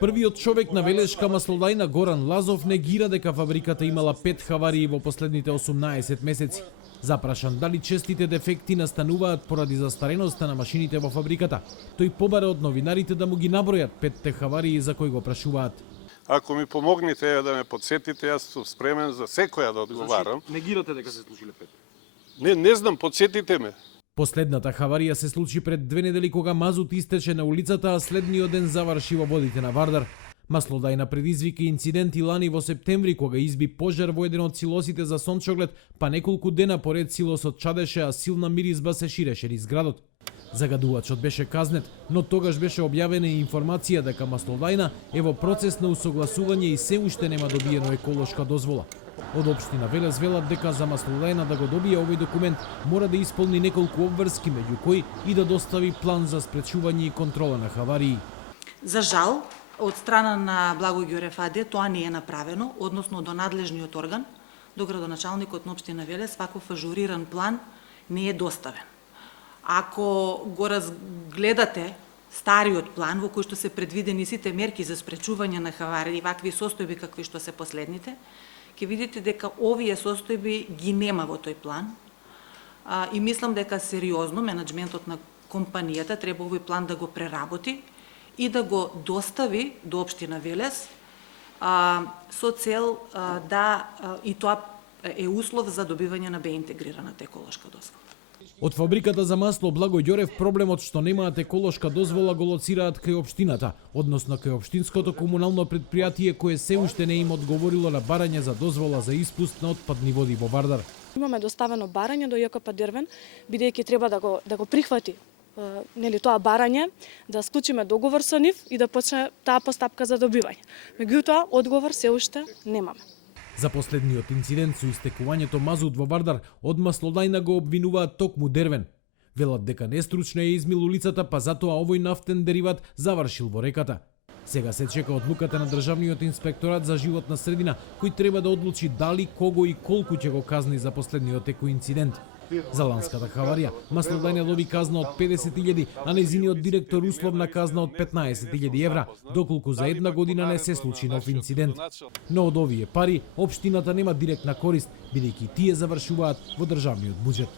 Првиот човек на Велешка маслодајна Горан Лазов негира дека фабриката имала 5 хаварии во последните 18 месеци. Запрашан дали честите дефекти настануваат поради застареноста на машините во фабриката, тој побара од новинарите да му ги набројат 5 хаварии за кои го прашуваат. Ако ми помогнете да ме подсетите, јас сум спремен за секоја да одговарам. Значи, негирате дека се случиле 5? Не знам, подсетите ме. Последната хаварија се случи пред 2 недели кога мазут истече на улицата, а следниот ден заврши во водите на Вардар. Маслодајна предизвика инцидент и лани во септември кога изби пожар во еден од силосите за сончоглед, па неколку дена поред силосот чадеше, а силна миризба се ширеше низ градот. Загадувачот беше казнет, но тогаш беше објавена и информација дека Маслодајна е во процес на усогласување и се уште нема добиено еколошка дозвола. Од општина Велес велат дека за Маслодајна да го добие овој документ мора да исполни неколку обврски, меѓу кои и да достави план за спречување и контрола на хаварии. За жал, од страна на Благој Ѓорев АД тоа не е направено, односно до надлежниот орган, до градоначалникот на општина Велес, ваков ажуриран план не е доставен. Ако го разгледате стариот план во кој што се предвидени сите мерки за спречување на хаварии и вакви состојби какви што се последните, ќе видите дека овие состојби ги нема во тој план. И мислам дека сериозно менаџментот на компанијата треба овој план да го преработи и да го достави до општина Велес со цел да и тоа е услов за добивање на интегрираната еколошка дозвола. Од фабриката за масло Благој Ѓорев проблемот што немаат еколошка дозвола го лоцираат кај општината, односно кај општинското комунално предпријатие кое се уште не им одговорило на барање за дозвола за испуст на отпадни води во Вардар. Имаме доставено барање до ЈКП Дервен, бидејќи треба да го прихвати тоа барање, да склучиме договор со нив и да почне таа постапка за добивање. Меѓутоа, одговор се уште немаме. За последниот инцидент со истекувањето мазут во Вардар, од Маслодајна го обвинуваат токму Дервен. Велат дека нестручно е измил улицата, па затоа овој нафтен дериват завршил во реката. Сега се чека одлуката на Државниот инспекторат за животна средина, кој треба да одлучи дали, кого и колку ќе го казни за последниот екоинцидент. За ланската хаварија, Маслодајна доби казна од 50.000, а нејзиниот директор условна казна од 15.000 евра, доколку за една година не се случи нов инцидент. Но од овие пари, општината нема директна корист, бидејќи тие завршуваат во државниот буџет.